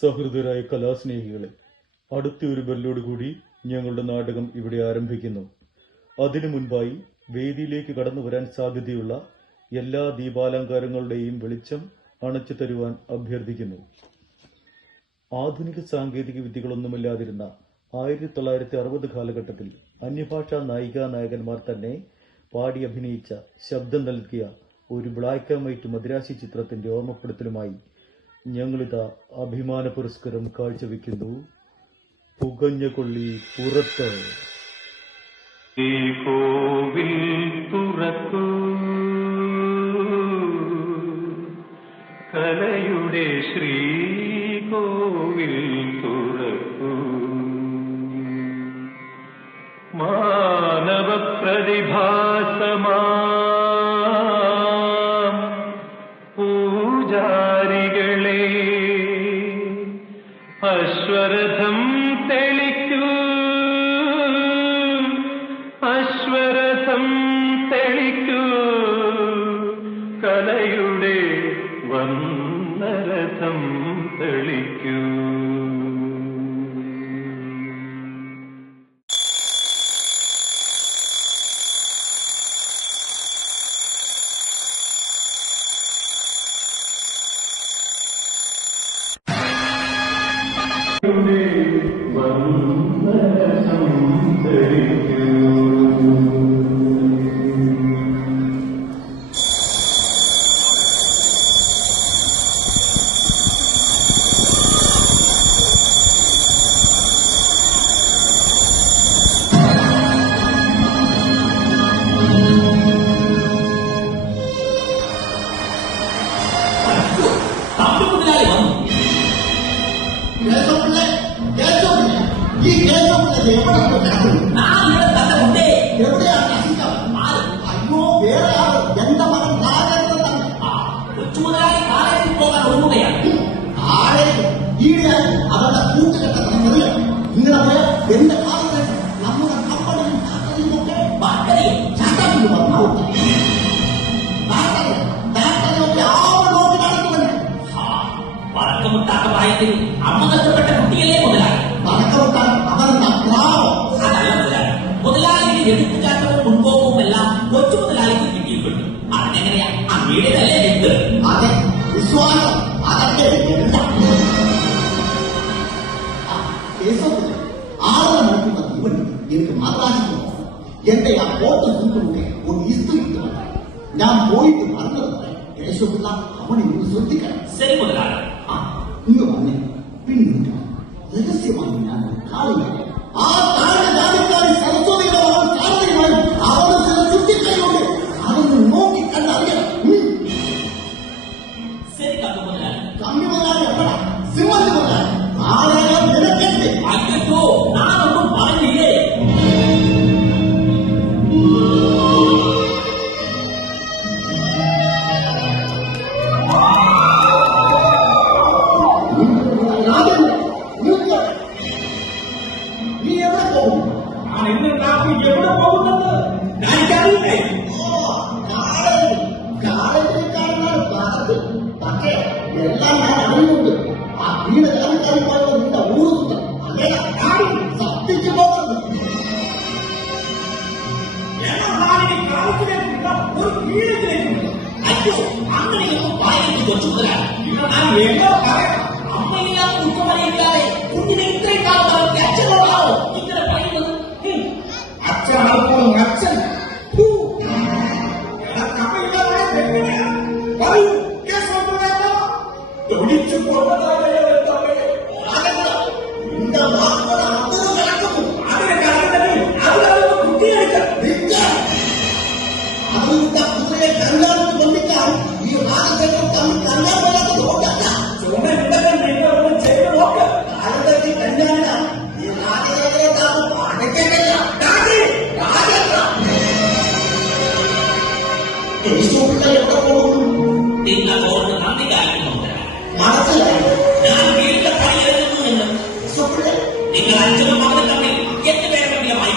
സഹൃദയരായ കലാസ്നേഹികളെ, അടുത്ത ഒരു ബെല്ലോടുകൂടി ഞങ്ങളുടെ നാടകം ഇവിടെ ആരംഭിക്കുന്നു. അതിനു മുൻപായി വേദിയിലേക്ക് കടന്നു വരാൻ സാധ്യതയുള്ള എല്ലാ ദീപാലങ്കാരങ്ങളുടെയും വെളിച്ചം അണച്ചു തരുവാൻ അഭ്യർത്ഥിക്കുന്നു. ആധുനിക സാങ്കേതിക വിദ്യകളൊന്നുമില്ലാതിരുന്ന 1960 കാലഘട്ടത്തിൽ അന്യഭാഷാ നായികാനായകന്മാർ തന്നെ പാടി അഭിനയിച്ച ശബ്ദം നൽകിയ ഒരു ബ്ലാക്ക് ആൻഡ് വൈറ്റ് മദ്രാസി ചിത്രത്തിന്റെ ഓർമ്മപ്പെടുത്തലുമായി ഞങ്ങളിതാ അഭിമാന പുരസ്കാരം കാഴ്ചവെക്കുന്നു. പുകഞ്ഞ കൊള്ളി പുറത്ത്. കോവിൽ തുറക്കൂ, കലയുടെ ശ്രീകോവിൽ തുറക്കൂ, മാനവ പ്രതിഭാസമാ പൂജാരികളെ, അശ്വരഥം തെളിക്കൂ, അശ്വരഥം തെളിക്കൂ, കലയുടെ വന്ദരഥം തെളിക്കൂ. വന്ദരഥം തെളിക്കൂ. അവരുടെ കൂട്ടുകെട്ടറിയ ഇങ്ങനെ എന്റെ കാലത്ത് നമ്മുടെ കമ്പനിയും ഫാക്ടറിയുമൊക്കെ ബാറ്ററിയും ചാട്ടാക്കി വന്നാവും ബാറ്ററിയൊക്കെ ആവണോക്കി നടക്കുമെന്ന് വറക്കമുട്ടാത്ത പ്രായത്തിൽ അമ്മ നഷ്ടപ്പെട്ട കുട്ടികളെ മുതലാളി വറക്കമുട്ടാൻ അവരുടെ പ്രാവം അതല്ല മുതലാളി. മുതലാളിയുടെ എടുത്തുചാട്ടവും മുൻപോക്കവും എല്ലാം കൊച്ചു മുതലാളിക്ക് കിട്ടിയിട്ടുണ്ട്. അതിനെങ്ങനെയാ അങ്ങയുടെ തലേ എന്ത്? അതെ, വിശ്വാസം അതൊക്കെ എന്താ ആളെ നോക്കുന്ന ഇവൻ എനിക്ക് മദ്രാസിൽ എന്റെ ആ കോട്ട് സൂട്ടിലൂടെ ഒരു ഇസ്തു കിട്ടുന്നുണ്ട്. ഞാൻ പോയിട്ട് പറഞ്ഞത് കേശവപിള്ള അവനെ ഒന്ന് ശ്രദ്ധിക്കണം. ശരി മുതലാളി. ഇന്ന് വന്നേ പിന്നെ രഹസ്യമായി ഞാൻ കാളിയാണ്. ആ താഴെ ജാതിക്കാരി സരസ്വതിയുടെ ചാർജയുമായി അവന് ചില ചുറ്റിക്കൈയോട് അതൊന്ന് നോക്കി കണ്ടറിയണം. ശരി കമ്പി മുതലാളി. കമ്പി മുതലാളി എവിടെ? സിംഹത്തി മുതലാളി ആരെയും നിരക്കരുത്. അയ്യോ, ഞാനൊന്നും പറഞ്ഞില്ലേ. നീ എവിടെ പോകും? ഞാൻ എന്നുണ്ടാക്കി എവിടെ പോകുന്നത് എനിക്കറിയില്ലേ. കാളേജിലേക്കാണെന്നാണ് പറഞ്ഞത്. പക്ഷേ എല്ലാം ഞാൻ അറിയുന്നുണ്ട്. ആ വീട് ജാതിക്കാരി പോയത് നിന്റെ ഊറുന്നുണ്ട്. അങ്ങനെ സത്യക്ക് പോകുന്നത് ഒരു വീടിലേക്ക്. അയ്യോ, അങ്ങനെയൊന്നും പറയുന്നത് കൊച്ചു മുതലാളി. അമ്മയില്ലാത്ത കുറ്റമറിയില്ലാതെ കുഞ്ഞിനെ ഇത്രയും കാലം അച്ഛനോടാവോ ഇങ്ങനെ പറയുന്നത്? അച്ഛനാവും അച്ഛൻ ഒഴിച്ചു നിന്റെ വാക്കുകൾ അതിന് കിടക്കുന്നു. അതിനെ അതിനൊന്ന് കുട്ടിയെടുക്കാം. അതിന്റെ കുതിരയെ കല്യാണത്തിന് കൊണ്ടിട്ടാൽ ഈ രാജശേഖരൻ തമ്മിൽ കല്യാണം വരാത്ത നോക്കല്ല. ഒന്നും ചെയ്ത് നോക്ക്. കാലത്തേക്ക് കല്യാണം ഈ രാജശേഖരൻ താമസം അടയ്ക്കേണ്ടല്ല. യേശുപിള്ള എവിടെ പോകുന്നു? നിങ്ങളോട് നന്ദി കാണിക്കുന്നുണ്ട്. മനസ്സിലായി. ഞാൻ വീട്ടിലെ പണിയെടുക്കുന്നു എന്ന് യേശുപിള്ള നിങ്ങൾ അച്ഛനും മകനും തമ്മിൽ എന്ത് വേണമെങ്കിലുമായി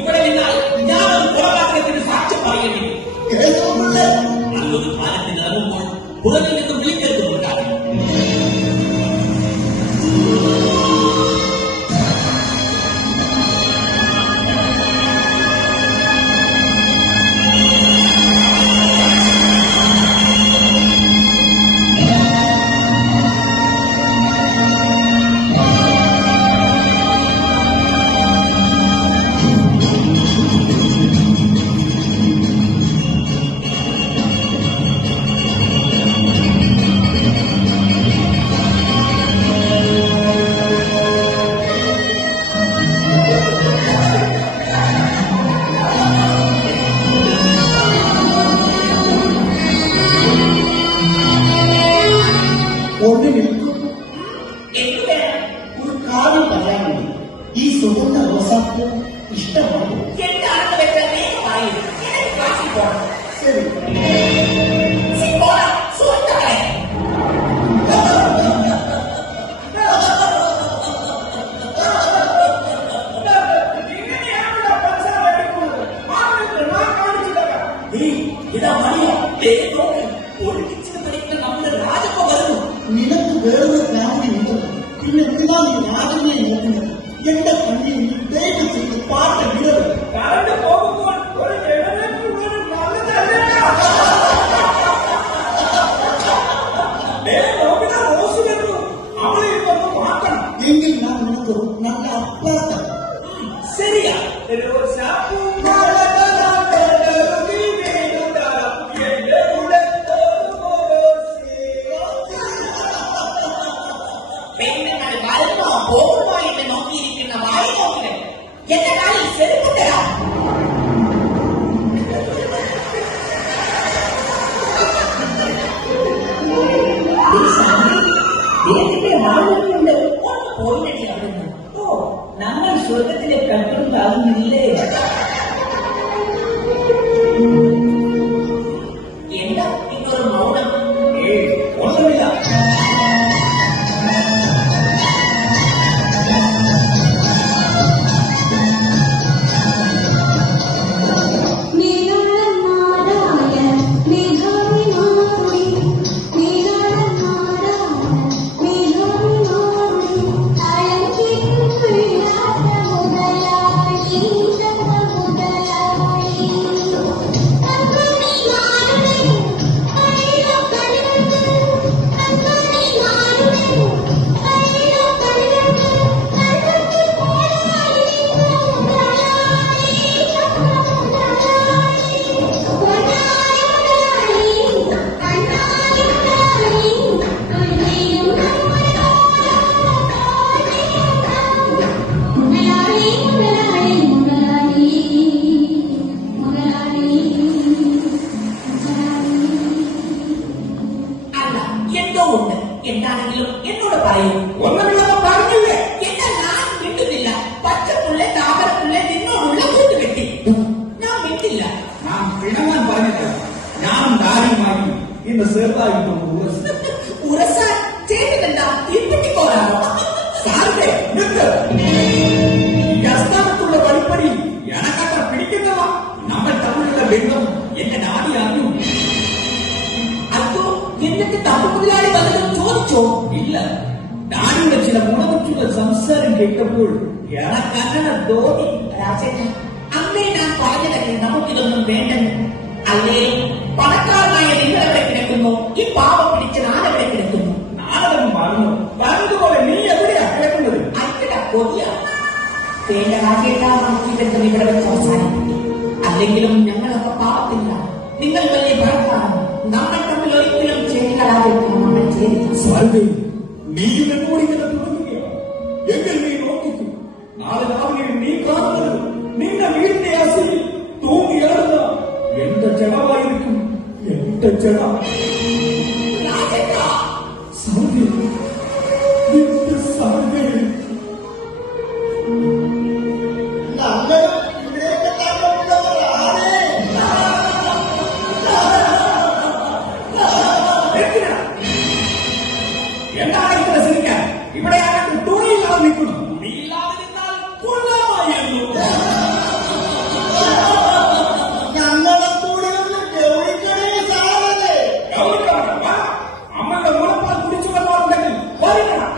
ഇവിടെ നിന്നാൽ ഞാനൊരു കൊലപാതകത്തിന് സാക്ഷ്യം പറയേണ്ടി. യേശുപിള്ള നല്ലൊരു പാലത്തിന് ഇറങ്ങുമ്പോൾ പുറകിൽ നിന്നും വിളിക്കരുതുണ്ടാകും. ശരി. പോടാ, സുഹൃത്തുക്കളെ. ഇതാ മണിയോ ഒളിപ്പിച്ച് പഠിക്കുന്ന നമ്മുടെ രാജപ്പ വരുന്നു. നിനക്ക് വേറെ ഫാമിലി ഉണ്ട്, പിന്നെ എന്തിനാ നീ രാജനെ നോക്കുന്നത്? എന്റെ കണ്ണിൽ നീ ദയവ് ചെയ്ത് പാട്ട് വിടരുത്. കറണ്ട് പോകുമ്പോൾ ഒരു ജനറേറ്റർ പോലും നല്ലതല്ല. നോക്കിനാ റോസ് വരുന്നു, അവളെ ഇതൊന്ന് മാറ്റണം. എങ്കിൽ ഞാൻ നിനക്ക് നല്ല അഭ്യാസം. ശരിയാ. റോസാപ്പൂ മലകളാകരുതി വീണുതരാം, എന്റെ ഉടത്തോടുമോരോ പെണ്ണുങ്ങൾ വരുന്നോ പോകുമോ എന്ന് നോക്കിയിരിക്കുന്ന വായി നോക്കില്ല. എന്റെ കാലിൽ ചെരുപ്പ് തരാം. പോയില്ലേ അവിടുന്ന്? ഓ, നമ്മൾ സ്വർഗത്തിലെ കട്ടുണ്ടാകുന്നില്ലേ? എന്താ ഇന്നൊരു മൗനം? ഒന്നുമില്ല. എന്താണെങ്കിലും എന്നോട് പറയൂ. ഒന്നുമില്ലെന്ന് പറഞ്ഞില്ലേ? എന്നാൽ ഞാൻ മിണ്ടുന്നില്ല. പച്ചപ്പുള്ളെ താമരപ്പുള്ളെ നിന്നോടുള്ള കൂട്ടുകെട്ടി ഞാൻ മിണ്ടില്ല. നാം പിണങ്ങാൻ പറഞ്ഞിട്ട് ഞാനും ഡാരിയുമായി ഇന്ന് ചെറുതായിട്ടൊന്ന് ഉറസാൻ ചേട്ടനെന്താ ഇപ്പിട്ടിക്കോരാണോ? സാറിന്റെ നിൽക്ക്. ഈ അസ്ഥാനത്തുള്ള വഴിപ്പടി എനക്കത്ര പിടിക്കുന്നവ. നമ്മൾ തമ്മിലുള്ള ബന്ധം എന്റെ നാടി അറിഞ്ഞു. അതോ എന്നിട്ട് തപ്പു മുതലാളി വല്ലതും ചോദിച്ചോ? ഇല്ല, നാടിയുടെ ചില ഗുണമറ്റുള്ള സംസാരം കേട്ടപ്പോൾ എനക്കങ്ങനെ തോന്നി. രാജേട്ടൻ, അന്നേ ഞാൻ പറഞ്ഞതല്ലേ നമുക്കിതൊന്നും വേണ്ടെന്ന്. അല്ലേ പണക്കാരനായ നിങ്ങളെവിടെ കിടക്കുന്നു? ഈ പാവം പിടിച്ച് നാടെവിടെ കിടക്കുന്നു? നാടകം പറഞ്ഞു പറഞ്ഞതുപോലെ നീ എവിടെയാ കിടക്കുന്നത്? അയക്കട കൊതിയ വേണ്ട രാജേട്ടാ, നമുക്ക് ഇതെന്തും ഇവിടെ വെച്ച് അവസാനിപ്പിക്കും. അല്ലെങ്കിലും ഞങ്ങളൊക്കെ പാവത്തില്ല. നിങ്ങൾ വലിയ പണക്കാരാണ്. നമ്മൾ തമ്മിൽ ഒരിക്കലും ചേരികളായിരിക്കും നമ്മൾ ചേരി. നീയും എന്നോട് ഇങ്ങനെ തുടങ്ങുക. എങ്കിൽ നീ നോക്കിക്കൂ, നാളെ രാവിലെ നീ കാണുന്നത് നിന്റെ വീടിന്റെ അസിൽ തൂങ്ങിയാടുന്ന എന്റെ ജഡമായിരിക്കും. എന്റെ ജഡ രാജേട്ടാ, സാധ്യ നിന്റെ സാധ്യ നമ്മൾ ഇവിടേക്ക് താമസിക്കുന്നവരാണ്. എന്താണ് ഇത്ര ശ്രമിക്കാൻ? ഇവിടെ ആരും തുണിയില്ലാതെ നിൽക്കുന്നു. തുണിയില്ലാതെ നിന്നാൽ കൊള്ളാമായിരുന്നു. ഞങ്ങളെ കൂടെ ഒന്ന് ഗൗരിക്കണേ സാറേ. ഗൗരിക്കണം, വാ. അമ്മയുടെ മുളപ്പാൽ കുടിച്ചു വന്നോണ്ടെങ്കിൽ വരിക്കണം.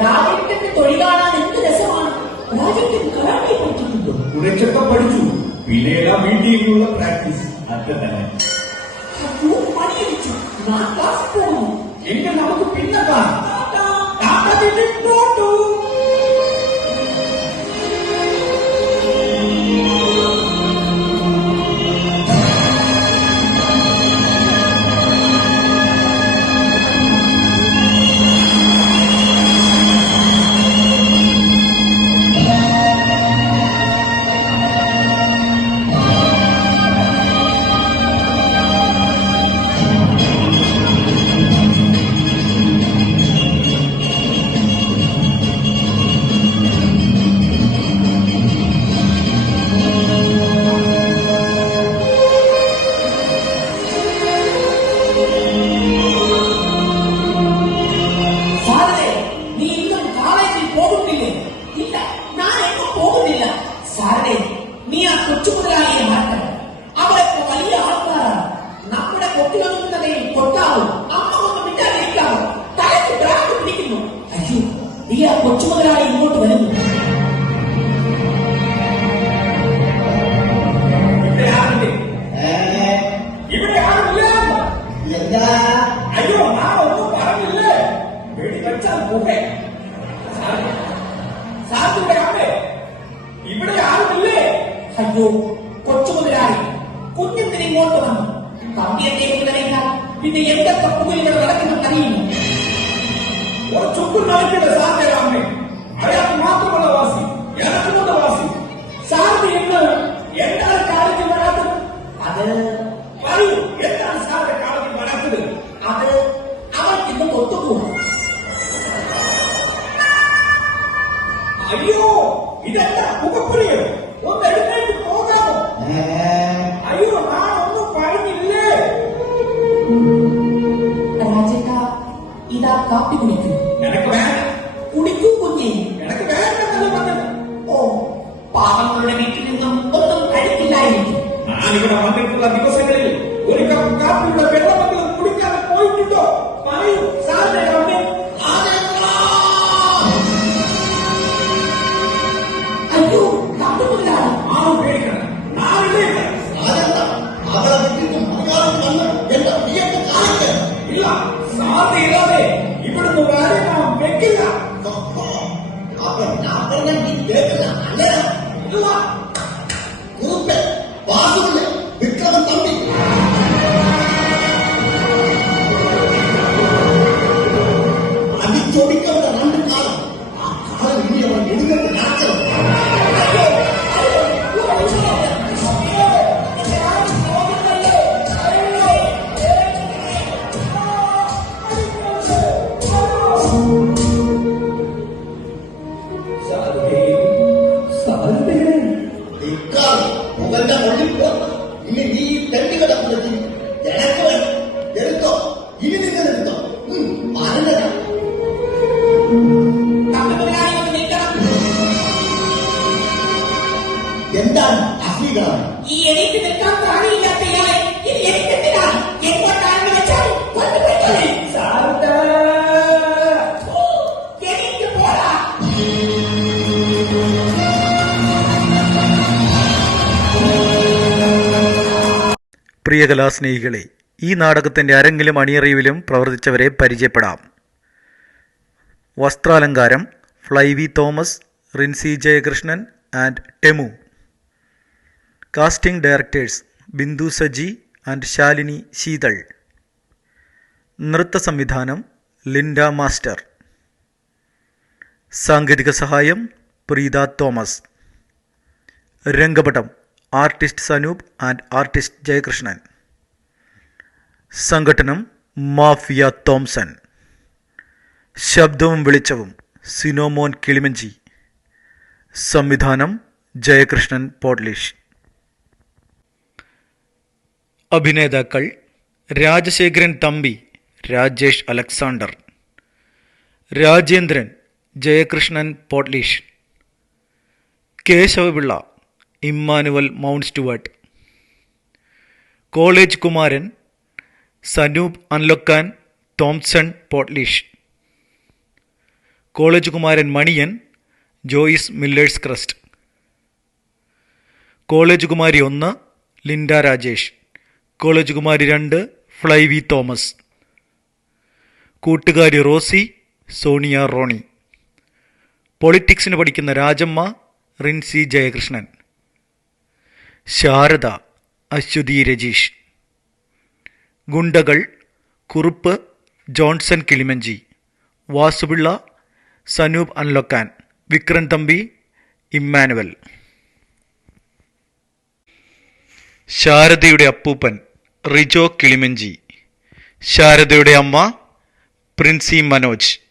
രാജേട്ടന്റെ തൊഴിൽ കാണാൻ എന്ത് രസമാണ്. രാജേട്ടൻ കരാട്ടെ പഠിച്ചിട്ടുണ്ടോ? കുറച്ചൊക്കെ പഠിച്ചു. പിന്നെ എല്ലാം വീട്ടിൽ നിന്നുള്ള പ്രാക്ടീസ്. അത്ര തന്നെ. അയ്യോ, പണി ഞാൻ ക്ലാസ്സിൽ പോകുന്നു. എങ്കിൽ നമുക്ക് പിന്നെ കാണാം. ടാറ്റാ ടിടി പോട്ടു. സാറേ, നീ ഇന്നും കോളേജിൽ പോകുന്നില്ലേ? ഇല്ല, ഞാൻ എങ്ങും പോകുന്നില്ല. സാറേ, നീ ആ കൊച്ചു മുതലാളിയെ മാറ്റണം. അവരൊക്കെ വലിയ ആൾക്കാരാണ്. നമ്മുടെ കൊട്ടിലൊതുങ്ങുന്നതേ കൊട്ടാവും. അമ്മ ഒന്ന് മിണ്ടാതിരിക്കാവും. തലയ്ക്ക് ഭ്രാന്ത് പിടിക്കുന്നു. അയ്യോ, ഈ ആ കൊച്ചു മുതലാളി ഇങ്ങോട്ട് വരുന്നു. ഇവിടെ ആരുണ്ട്? ഇവിടെ ആരുമില്ല. എന്താ അയ്യോ, ഞാൻ ഒന്നും പറഞ്ഞില്ലേ. വെടി വെച്ചാൽ പോകെ. സാറിന്റെ അമ്മേ, ഇവിടെ ആരുമില്ലേ? അയ്യോ, കൊച്ചു മുതലാളി കുഞ്ഞെന്തിന് ഇങ്ങോട്ട് വന്നു? തമ്പിയെ മുതലേക്കാൾ പിന്നെ എന്തൊക്കെ പുകലുകൾ നടക്കുമെന്ന് അറിയുന്നു. ഒരു ചുക്കും നടക്കില്ല സാറിന്റെ അമ്മേ. അയാൾക്ക് മാത്രമുള്ള വാസി, എനക്കുമുള്ള വാസി. സാറിന് ഇന്ന് എന്താണ് കാലത്തിൽ വരാത്തത്? അത് പറയൂ, എന്താണ് സാറിന്റെ കാലത്തിൽ വരാത്തത്? അത് അവർക്കിന്ന് ഒത്തുപോകും. അയ്യോ, ഇതെന്താ പുകപ്പുലിയോ? ഒന്ന് എഴുന്നേറ്റ് പോകാമോ? അയ്യോ, ഞാൻ ഒന്നും പറഞ്ഞില്ലേ. രാജേട്ട, ഇതാ കാപ്പി കുടിക്കുന്നു. എനക്ക് വേണ്ട, കുടിക്കൂ കുഞ്ഞേ. എനക്ക് വേണ്ടെന്നല്ല പറഞ്ഞത്. ഓ, പാവങ്ങളുടെ വീട്ടിൽ നിന്നും ഒന്നും കഴിക്കില്ലായിരിക്കും. ഞാനിവിടെ വന്നിട്ടുള്ള ദിവസങ്ങളിൽ ഒരു കപ്പ് കാപ്പിയുടെ വെള്ളമെങ്കിലും കുടിക്കാതെ പോയിട്ടുണ്ടോ? പറയൂ സാറിന്റെ അമ്മേ. അയ്യോ, തമ്പിമുതലാളി. ആരും പേടിക്കണം, നാളില്ലേ ഇവിടെ. അതെന്താ അവളെ വിട്ടിട്ട് മലയാളം വന്ന് എന്റെ പ്രിയത്തെ കാണിക്കാൻ ഇല്ല, സാധ്യത ഇല്ലാതെ ഇവിടുന്ന് വേറെ നാം വെക്കില്ല. അപ്പൊ ഞാൻ പറഞ്ഞ നീ കേൾക്കില്ല അല്ലേ? ഇല്ല, കുറുപ്പെ വാസുവിന്റെ വിക്രമൻ തമ്പി അടിച്ചൊടിക്കവരുടെ രണ്ട് കാലം ആ കാലം ഇനി അവൻ എഴുന്നേറ്റ് നടക്കണം. ഇക്കാലം മുഖന്റെ മുള്ളിൽ പോർത്ത് ഇനി നീ ഈ തെണ്ടികളുടെ കുലത്തിൽ എനക്ക് വേണം എടുത്തോ, ഇനി നിങ്ങൾ എടുത്തോ. പറഞ്ഞതാ തമ്പിമുതലാളി ഒന്ന് നിൽക്കണം. എന്താണ് അശ്ലീലാണ്? ഈ എനിക്ക് നിൽക്കാൻ പ്രാണിയില്ലാത്ത ഇയാളെ ഇനി എനിക്കെന്തിനാണ്? എങ്ങോട്ടാണെന്ന് വെച്ചാൽ കൊണ്ടുപോയി. സാറിന്റെ എനിക്ക് പോരാ. പ്രിയ കലാസ്നേഹികളെ, ഈ നാടകത്തിൻ്റെ അരങ്ങിലും അണിയറിവിലും പ്രവർത്തിച്ചവരെ പരിചയപ്പെടാം. വസ്ത്രാലങ്കാരം Flyvi Thomas, Rincy Jayakrishnan and Temu. Casting directors Bindu Saji and Shalini Sheethal. നൃത്ത സംവിധാനം ലിൻഡ മാസ്റ്റർ. സാങ്കേതിക സഹായം പ്രീത തോമസ്. രംഗപടം artist Sanoop and artist Jayakrishnan. സംഘടനം മാഫിയ തോംസൺ. ശബ്ദവും വെളിച്ചവും സിനോമോൻ കിളിമഞ്ചി. സംവിധാനം ജയകൃഷ്ണൻ പോഡ്ലിഷ്. അഭിനേതാക്കൾ Rajasekharan Thampi, Rajesh Alexander. Rajendran, Jayakrishnan Podlish. Kesavapillai, Emmanuel Mount Stuart. College Kumaran, Sanoop Anlokkan Thomson Podlish. College Kumaran Maniyan, Joyce Millers Crest. College Kumari 1 Linda Rajesh. College Kumari 2 Flyvi Thomas. കൂട്ടുകാരി റോസി, സോണിയ റോണി. പൊളിറ്റിക്സിന് പഠിക്കുന്ന രാജമ്മ, റിൻസി ജയകൃഷ്ണൻ. ശാരദ, അശ്വതി രജീഷ്. ഗുണ്ടകൾ കുറുപ്പ്, ജോൺസൺ കിളിമഞ്ചി. വാസുപിള്ള, സനൂപ് അൻലൊക്കാൻ. വിക്രൻ തമ്പി, ഇമ്മാനുവൽ. ശാരദയുടെ അപ്പൂപ്പൻ റിജോ കിളിമഞ്ചി. ശാരദയുടെ അമ്മ പ്രിൻസി മനോജ്.